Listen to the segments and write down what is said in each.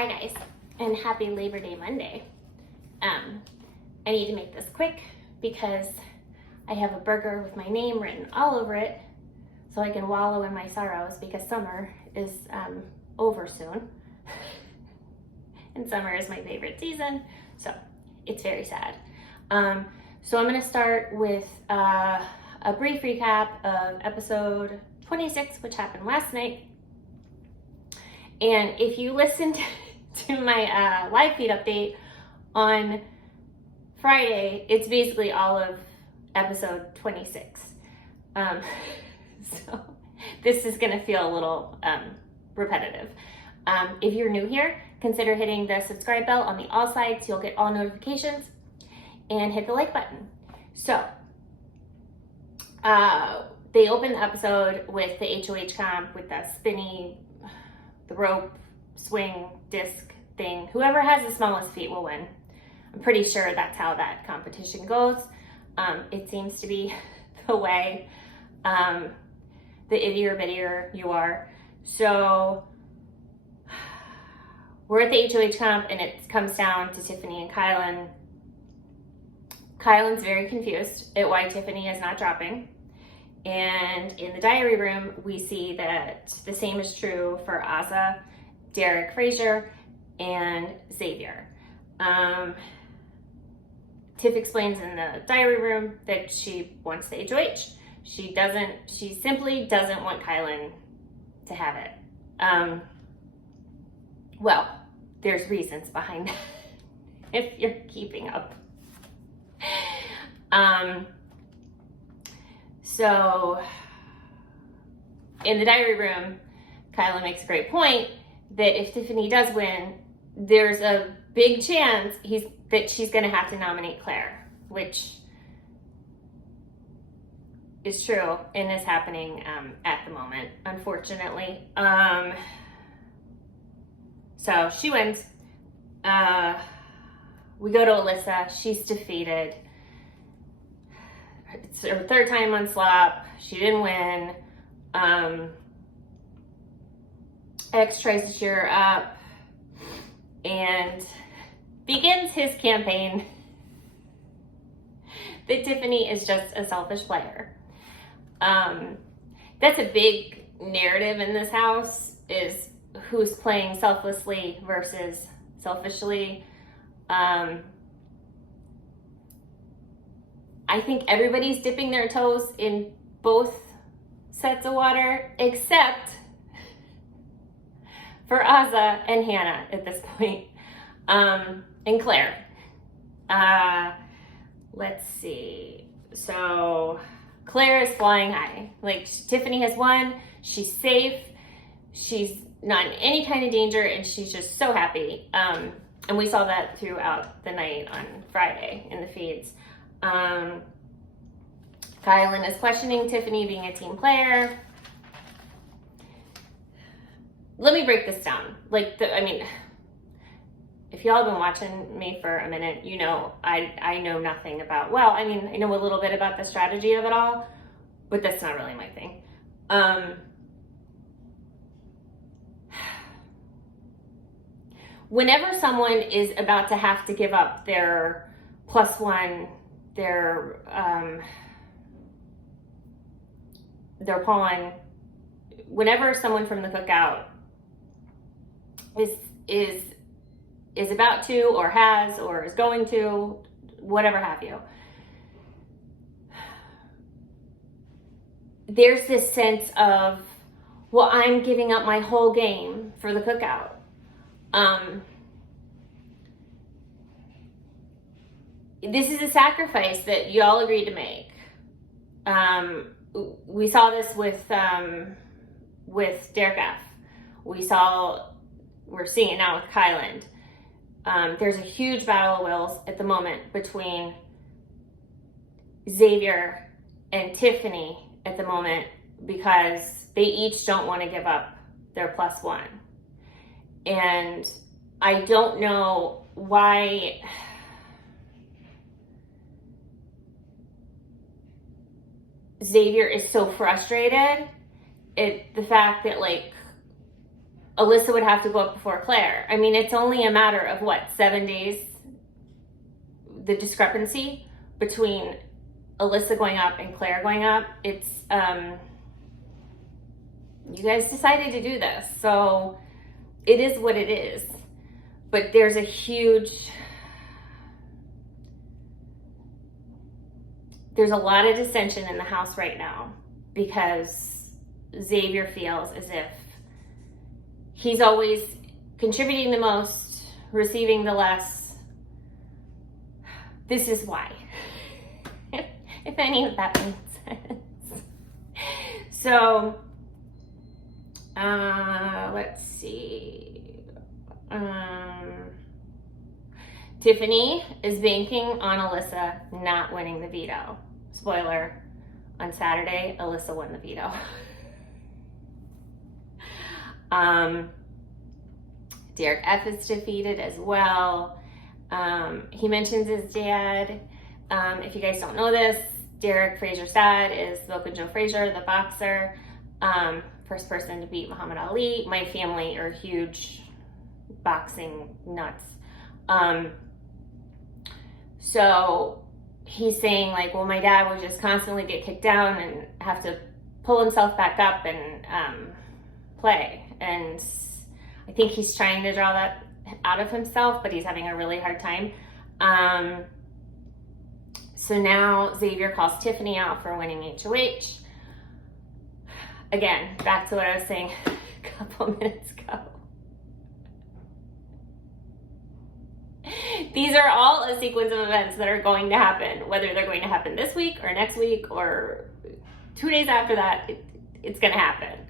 Hi guys, and happy Labor Day Monday. I need to make this quick because I have a burger with my name written all over it so I can wallow in my sorrows because summer is over soon. And summer is my favorite season, so it's very sad. So I'm gonna start with a brief recap of episode 26, which happened last night. And if you listened to my live feed update on Friday, it's basically all of episode 26. So this is gonna feel a little repetitive. If you're new here, consider hitting the subscribe bell on the all sides so you'll get all notifications, and hit the like button. So they open the episode with the HOH comp with the spinny, the rope, swing, disc thing. Whoever has the smallest feet will win. I'm pretty sure that's how that competition goes. It seems to be the way. The ittier bittier you are. So we're at the HOH comp and it comes down to Tiffany and Kylan. Kylan's very confused at why Tiffany is not dropping. And in the diary room, we see that the same is true for Azza, Derek Frazier, and Xavier. Tiff explains in the diary room that she wants the HOH. She simply doesn't want Kylan to have it. Well, there's reasons behind that, if you're keeping up. So in the diary room, Kylan makes a great point that if Tiffany does win, there's a big chance that she's going to have to nominate Claire, which is true and is happening at the moment, unfortunately. So she wins. We go to Alyssa. She's defeated. It's her third time on slop. She didn't win. X tries to cheer her up and begins his campaign that Tiffany is just a selfish player. That's a big narrative in this house, is who's playing selflessly versus selfishly. I think everybody's dipping their toes in both sets of water, except for Azza and Hannah at this point, and Claire. Let's see. So Claire is flying high. Like, Tiffany has won. She's safe. She's not in any kind of danger, and she's just so happy. And we saw that throughout the night on Friday in the feeds. Kylan is questioning Tiffany being a team player. Let me break this down. If y'all have been watching me for a minute, you know I know nothing about, I know a little bit about the strategy of it all, but that's not really my thing. Whenever someone is about to have to give up their +1, their pawn, whenever someone from the cookout is about to, or has, or is going to, whatever have you, there's this sense of, well, I'm giving up my whole game for the cookout. This is a sacrifice that you all agreed to make. We saw this with Derek F. We're seeing it now with Kylan. There's a huge battle of wills at the moment between Xavier and Tiffany at the moment, because they each don't want to give up their +1. And I don't know why Xavier is so frustrated at the fact that, like, Alyssa would have to go up before Claire. I mean, it's only a matter of what, 7 days, the discrepancy between Alyssa going up and Claire going up. It's, you guys decided to do this, so it is what it is. But there's a lot of dissension in the house right now because Xavier feels as if he's always contributing the most, receiving the less. This is why. If any of that makes sense. So, let's see. Tiffany is banking on Alyssa not winning the veto. Spoiler, on Saturday, Alyssa won the veto. Derek F is defeated as well. He mentions his dad. If you guys don't know this, Derek Frazier's dad is Smokin' Joe Frazier, the boxer. First person to beat Muhammad Ali. My family are huge boxing nuts. So he's saying like, well, my dad would just constantly get kicked down and have to pull himself back up and play. And I think he's trying to draw that out of himself, but he's having a really hard time. So now Xavier calls Tiffany out for winning HOH. Again, back to what I was saying a couple minutes ago. These are all a sequence of events that are going to happen, whether they're going to happen this week or next week or 2 days after that, it's going to happen.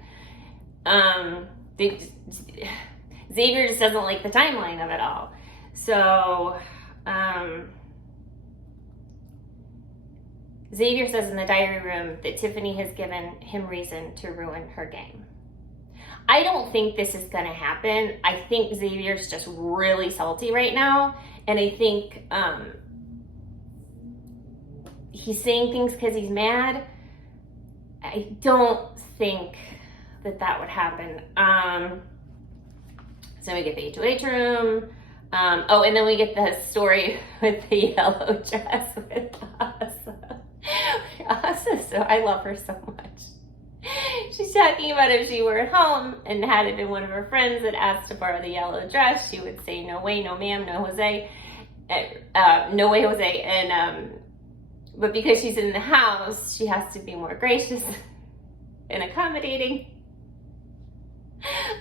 Xavier just doesn't like the timeline of it all. So, Xavier says in the diary room that Tiffany has given him reason to ruin her game. I don't think this is going to happen. I think Xavier's just really salty right now. And I think he's saying things because he's mad. I don't think that would happen. So we get the HOH room. Oh, and then we get the story with the yellow dress with Asa. Asa, so I love her so much. She's talking about if she were at home and had it been one of her friends that asked to borrow the yellow dress, she would say, no way, no ma'am, no Jose. No way, Jose. And, but because she's in the house, she has to be more gracious and accommodating.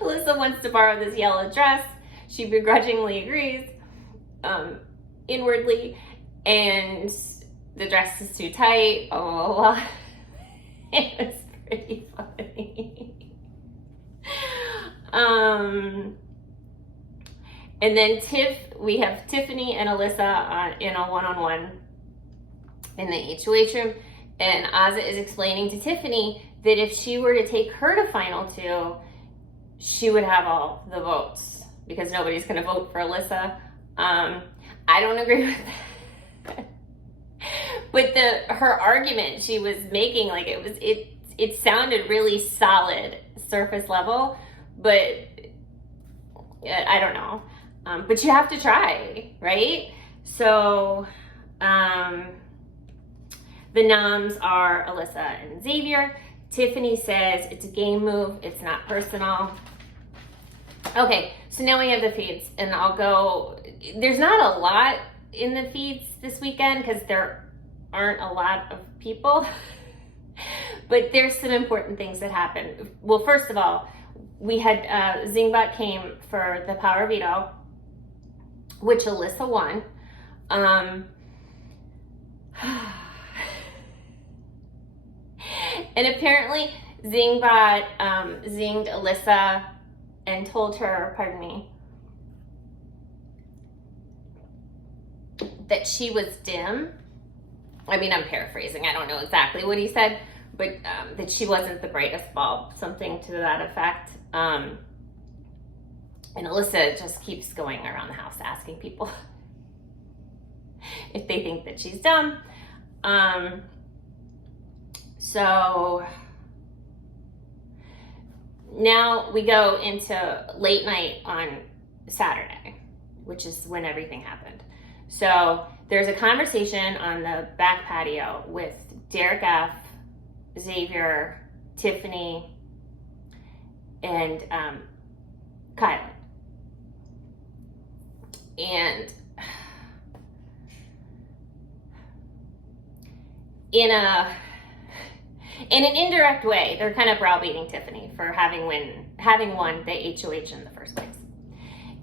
Alyssa wants to borrow this yellow dress. She begrudgingly agrees, inwardly, and the dress is too tight, blah, blah, blah. It was pretty funny. And then we have Tiffany and Alyssa in a one-on-one in the HOH room, and Asa is explaining to Tiffany that if she were to take her to final two, she would have all the votes because nobody's going to vote for Alyssa. I don't agree with that. But her argument she was making, like it sounded really solid, surface level, but I don't know. But you have to try, right? So the noms are Alyssa and Xavier. Tiffany says it's a game move, it's not personal. Okay, so now we have the feeds, and I'll go. There's not a lot in the feeds this weekend because there aren't a lot of people, but there's some important things that happen. Well, first of all, we had Zingbot came for the power veto, which Alyssa won. And apparently Zingbot zinged Alyssa and told her, pardon me, that she was dim. I mean, I'm paraphrasing. I don't know exactly what he said, but that she wasn't the brightest bulb, something to that effect. And Alyssa just keeps going around the house asking people if they think that she's dumb. So now we go into late night on Saturday, which is when everything happened. So there's a conversation on the back patio with Derek F., Xavier, Tiffany, and Kylan. And in an indirect way, they're kind of browbeating Tiffany for having won the HOH in the first place.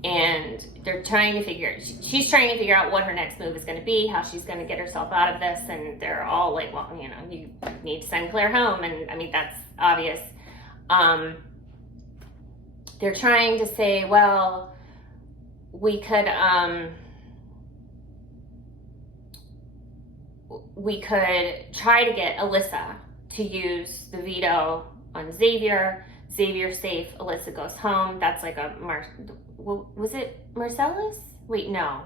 And they're trying to she's trying to figure out what her next move is going to be, how she's going to get herself out of this. And they're all like, well, you know, you need to send Claire home. And I mean, that's obvious. They're trying to say, well, we could try to get Alyssa to use the veto on Xavier. Xavier's safe. Alyssa goes home. That's like a was it Marcellus? Wait, no.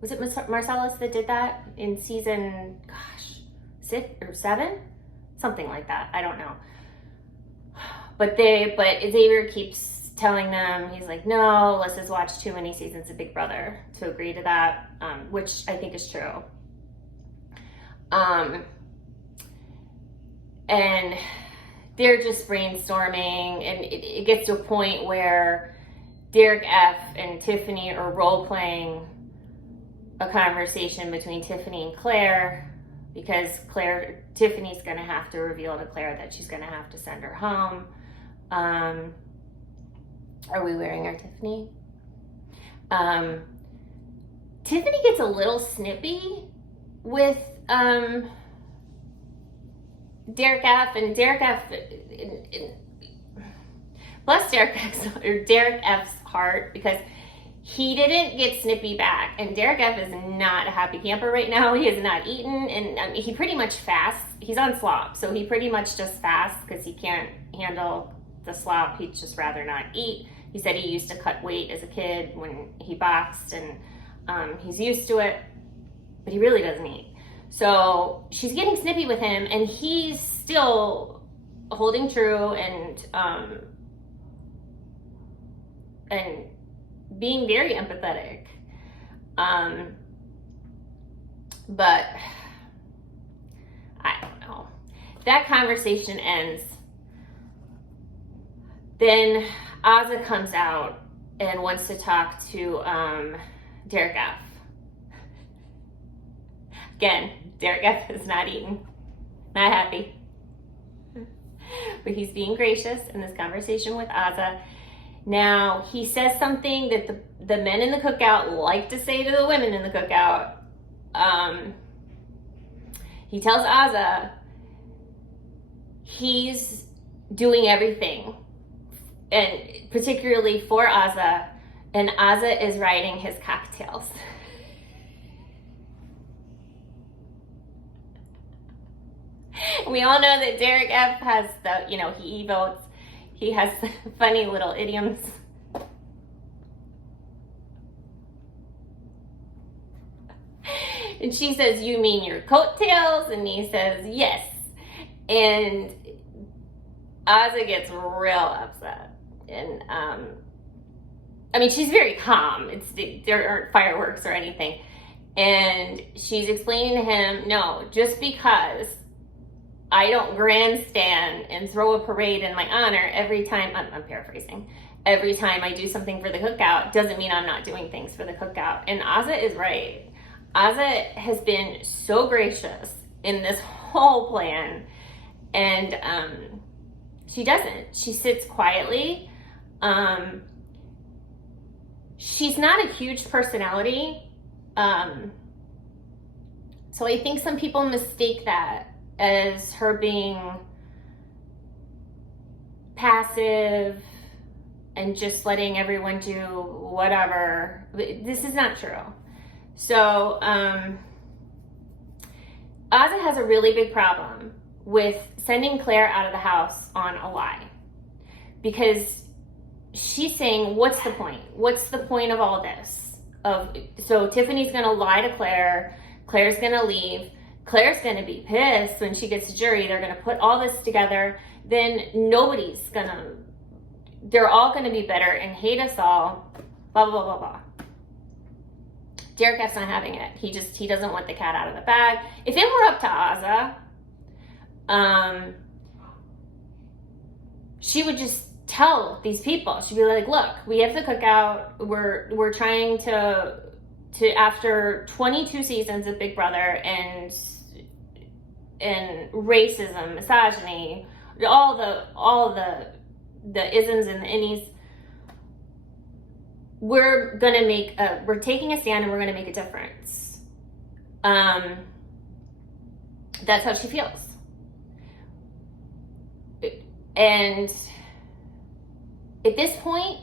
Was it Marcellus that did that in season, 6 or 7? Something like that. I don't know. But Xavier keeps telling them, he's like, no, Alyssa's watched too many seasons of Big Brother to agree to that, which I think is true. And they're just brainstorming, and it gets to a point where Derek F. and Tiffany are role-playing a conversation between Tiffany and Claire, because Tiffany's going to have to reveal to Claire that she's going to have to send her home. Are we wearing our Tiffany? Tiffany gets a little snippy with Derek F. And Derek F. Bless Derek F.'s heart, because he didn't get snippy back. And Derek F. is not a happy camper right now. He has not eaten, and he pretty much fasts. He's on slop, so he pretty much just fasts because he can't handle the slop. He'd just rather not eat. He said he used to cut weight as a kid when he boxed, and he's used to it, but he really doesn't eat. So she's getting snippy with him, and he's still holding true and being very empathetic. But I don't know. That conversation ends. Then Azah comes out and wants to talk to Derek F. Again, Derek F. is not eating, not happy. But he's being gracious in this conversation with Azah. Now, he says something that the men in the cookout like to say to the women in the cookout. He tells Azah he's doing everything, and particularly for Azah, and Azah is writing his cocktails. We all know that Derek F. has he votes. He has funny little idioms. And she says, you mean your coattails? And he says, yes. And Azah gets real upset. And, she's very calm. There aren't fireworks or anything. And she's explaining to him, no, just because I don't grandstand and throw a parade in my honor every time, I'm paraphrasing, every time I do something for the cookout doesn't mean I'm not doing things for the cookout. And Azah is right. Azah has been so gracious in this whole plan, and she doesn't. She sits quietly. She's not a huge personality, so I think some people mistake that as her being passive and just letting everyone do whatever. This is not true. So Azah has a really big problem with sending Claire out of the house on a lie, because she's saying, what's the point? What's the point of all this? So Tiffany's going to lie to Claire. Claire's going to leave. Claire's going to be pissed when she gets to jury. They're going to put all this together. then they're all gonna be bitter and hate us all, blah, blah, blah, blah. Derek F's not having it. He doesn't want the cat out of the bag. If it were up to Azza, she would just tell these people. She'd be like, look, we have the cookout. We're trying to after 22 seasons of Big Brother and racism, misogyny, all the isms and the innies, we're taking a stand and we're gonna make a difference. That's how she feels. And at this point,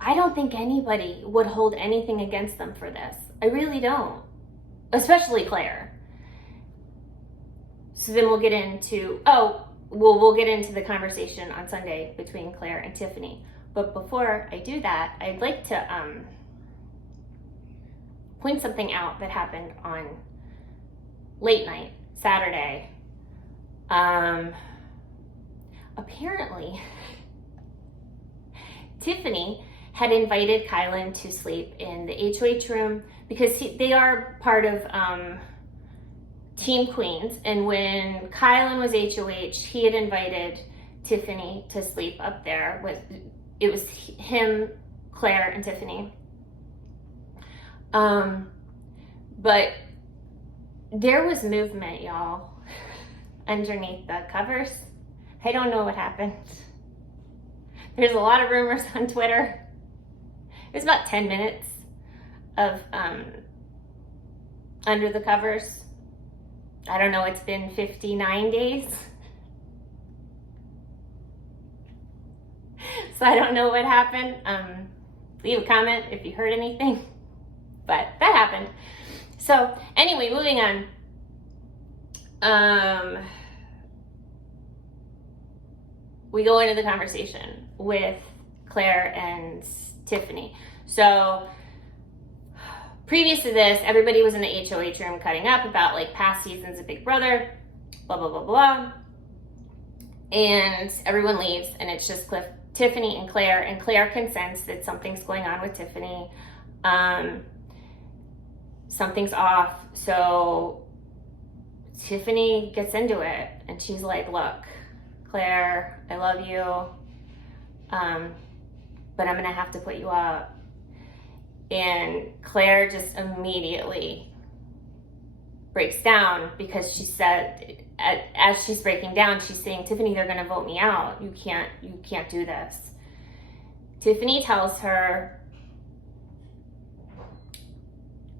I don't think anybody would hold anything against them for this. I really don't. Especially Claire. So then we'll get into, we'll get into the conversation on Sunday between Claire and Tiffany. But before I do that, I'd like to point something out that happened on late night, Saturday. Apparently, Tiffany had invited Kylan to sleep in the HOH room because they are part of Team Queens. And when Kylan was HOH, he had invited Tiffany to sleep up there it was him, Claire, and Tiffany. But there was movement, y'all, underneath the covers. I don't know what happened. There's a lot of rumors on Twitter. It was about 10 minutes of under the covers. I don't know, it's been 59 days. So I don't know what happened. Leave a comment if you heard anything. But that happened. So anyway, moving on. We go into the conversation with Claire and Tiffany. So previous to this, everybody was in the HOH room cutting up about like past seasons of Big Brother, blah, blah, blah, blah. And everyone leaves and it's just Tiffany and Claire can sense that something's going on with Tiffany. Something's off. So Tiffany gets into it and she's like, look, Claire, I love you, but I'm gonna have to put you out. And Claire just immediately breaks down because she said, as she's breaking down, she's saying, Tiffany, they're gonna vote me out. You can't do this. Tiffany tells her,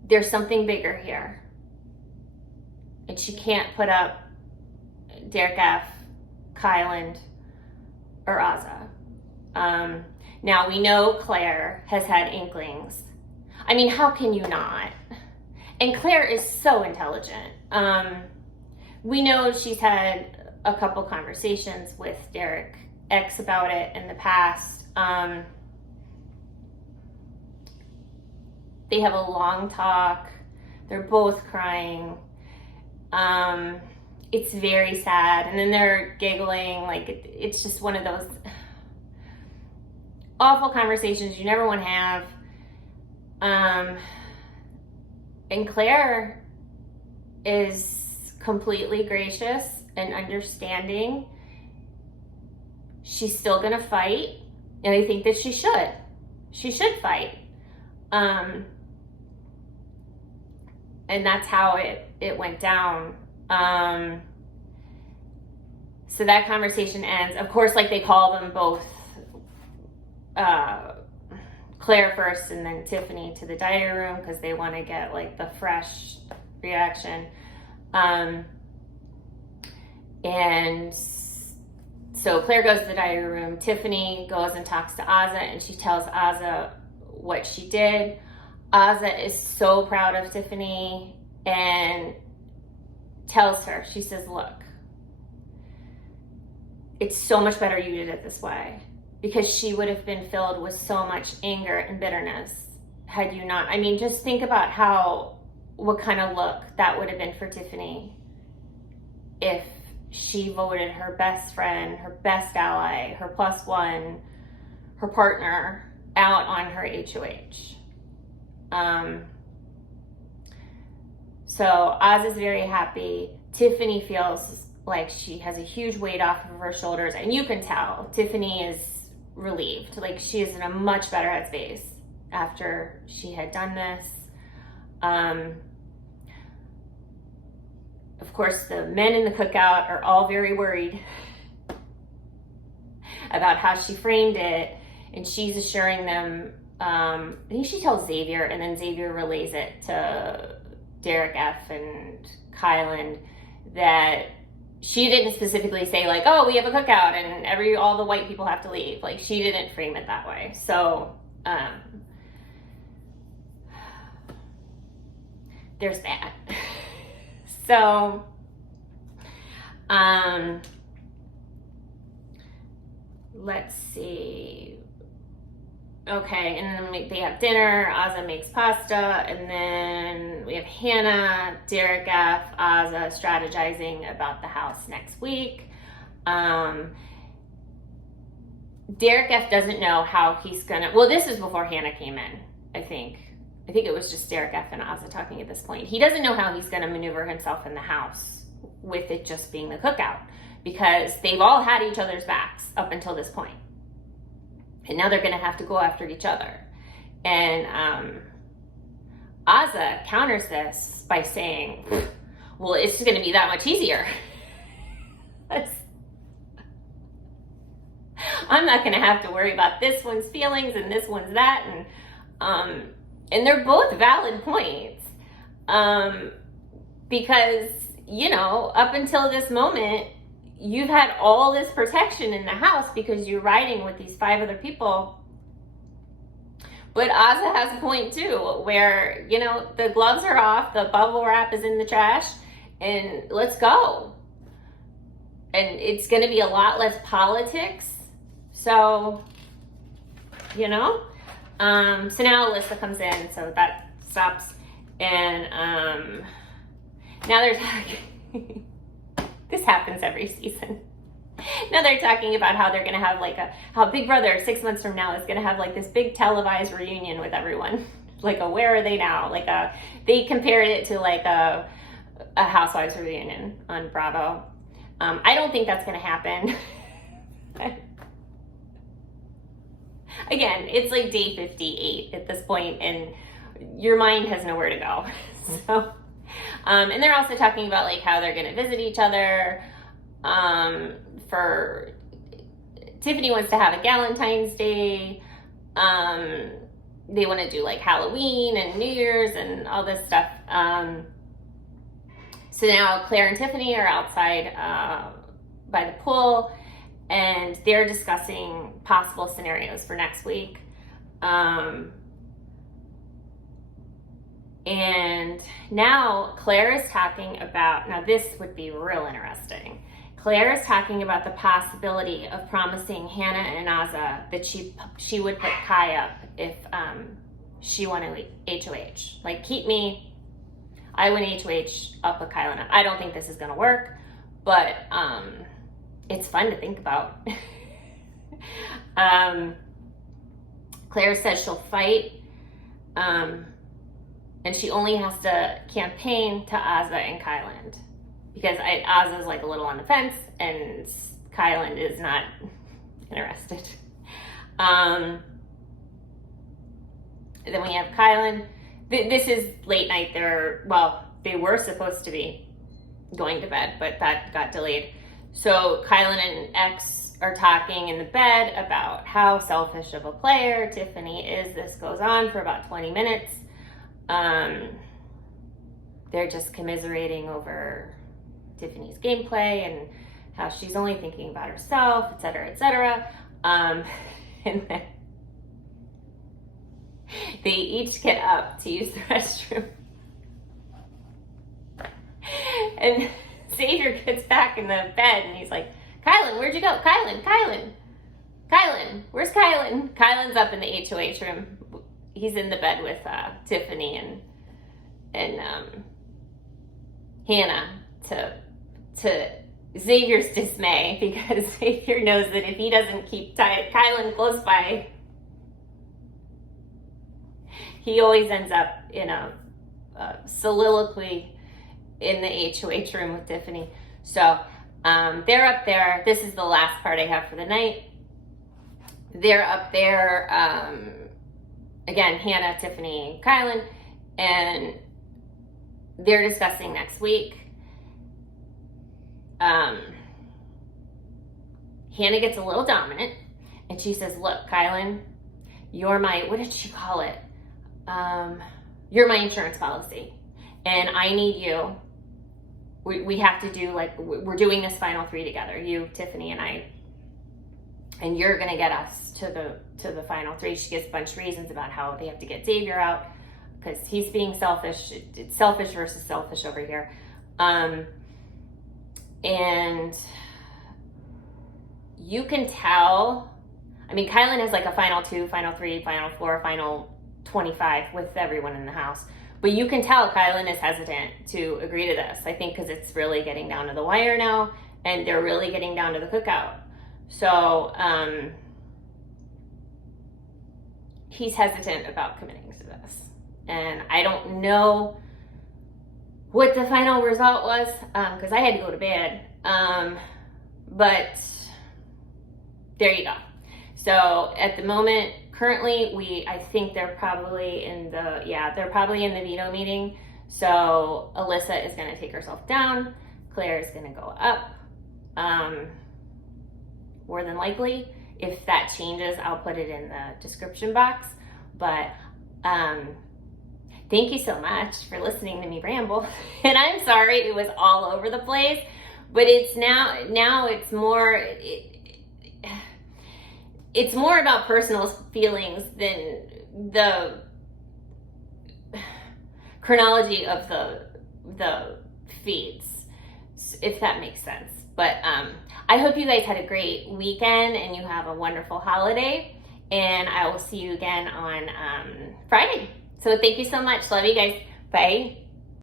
there's something bigger here. And she can't put up Derek F, Kylan, or Azza. Now we know Claire has had inklings. I mean, how can you not? And Claire is so intelligent. We know she's had a couple conversations with Derek X about it in the past. They have a long talk. They're both crying. It's very sad. And then they're giggling. Like, it's just one of those awful conversations you never want to have. And Claire is completely gracious and understanding. She's still gonna fight, and I think that she should. She should fight. And that's how it went down. So that conversation ends. Of course, like, they call them both Claire first and then Tiffany to the diary room because they want to get like the fresh reaction. And so Claire goes to the diary room. Tiffany goes and talks to Azza, and she tells Azza what she did. Azza is so proud of Tiffany and tells her, she says, look, it's so much better you did it this way, because she would have been filled with so much anger and bitterness had you not. I mean, just think about what kind of look that would have been for Tiffany if she voted her best friend, her best ally, her plus one, her partner out on her HOH. So Oz is very happy. Tiffany feels like she has a huge weight off of her shoulders, and you can tell Tiffany is relieved. Like, she is in a much better headspace after she had done this. Of course, the men in the cookout are all very worried about how she framed it, and she's assuring them, I think she tells Xavier, and then Xavier relays it to Derek F. and Kylan, that she didn't specifically say, like, oh, we have a cookout and all the white people have to leave. Like, she didn't frame it that way. So there's that. So let's see. Okay, and then they have dinner. Azza makes pasta, and then we have Hannah, Derek F., Azza strategizing about the house next week. Derek F. doesn't know how he's gonna. Well, this is before Hannah came in. I think it was just Derek F. and Azza talking at this point. He doesn't know how he's gonna maneuver himself in the house with it just being the cookout, because they've all had each other's backs up until this point. And now they're going to have to go after each other. And Azza counters this by saying, well, it's going to be that much easier. I'm not going to have to worry about this one's feelings and this one's that. And they're both valid points. Because, you know, up until this moment, you've had all this protection in the house because you're riding with these 5 other people. But Azza has a point too, where, you know, the gloves are off, the bubble wrap is in the trash, and let's go. And it's going to be a lot less politics. So, you know, so now Alyssa comes in, so that stops. And now they're talking. This happens every season. Now they're talking about how they're going to have how Big Brother 6 months from now is going to have like this big televised reunion with everyone. Like a Where Are They Now? They compared it to like a Housewives reunion on Bravo. I don't think that's going to happen. Again, it's like day 58 at this point, and your mind has nowhere to go. So. And they're also talking about like how they're going to visit each other. For Tiffany wants to have a Galentine's Day. They want to do like Halloween and New Year's and all this stuff. So now Claire and Tiffany are outside by the pool, and they're discussing possible scenarios for next week. And now Claire is talking about, now this would be real interesting. Claire is talking about the possibility of promising Hannah and Azza that she would put Kai up if she won a HOH. Like, keep me, I win HOH, up with Kylan up. I don't think this is going to work, but it's fun to think about. Claire says she'll fight. And she only has to campaign to Azza and Kylan, because Azza's like a little on the fence and Kylan is not interested. Then we have Kylan. This is late night. They were supposed to be going to bed, but that got delayed. So Kylan and X are talking in the bed about how selfish of a player Tiffany is. This goes on for about 20 minutes. They're just commiserating over Tiffany's gameplay and how she's only thinking about herself, etc., etc. And then they each get up to use the restroom. And Xavier gets back in the bed and he's like, Kylan, where'd you go? Kylan, where's Kylan? Kylan's up in the HOH room. He's in the bed with Tiffany and Hannah to Xavier's dismay, because Xavier knows that if he doesn't keep Kylan close by, he always ends up in a soliloquy in the HOH room with Tiffany. So they're up there. This is the last part I have for the night. They're up there, again, Hannah, Tiffany, and Kylan, and they're discussing next week. Hannah gets a little dominant, and she says, look, Kylan, you're my, what did she call it? You're my insurance policy, and I need you. We have to do, like, we're doing this final 3 together, you, Tiffany, and I, and you're gonna get us to the final 3. She gives a bunch of reasons about how they have to get Xavier out because he's being selfish. It's selfish versus selfish over here. And you can tell, I mean, Kylan has like a final 2, final 3, final 4, final 25 with everyone in the house. But you can tell Kylan is hesitant to agree to this. I think because it's really getting down to the wire now, and they're really getting down to the cookout. So he's hesitant about committing to this. And I don't know what the final result was because I had to go to bed. But there you go. So at the moment, currently, I think they're probably in the veto meeting. So Alyssa is going to take herself down. Claire is going to go up. More than likely, if that changes, I'll put it in the description box. But thank you so much for listening to me ramble. And I'm sorry it was all over the place, but it's now it's more it's more about personal feelings than the chronology of the feeds, if that makes sense. But I hope you guys had a great weekend and you have a wonderful holiday, and I will see you again on Friday. So thank you so much. Love you guys. Bye.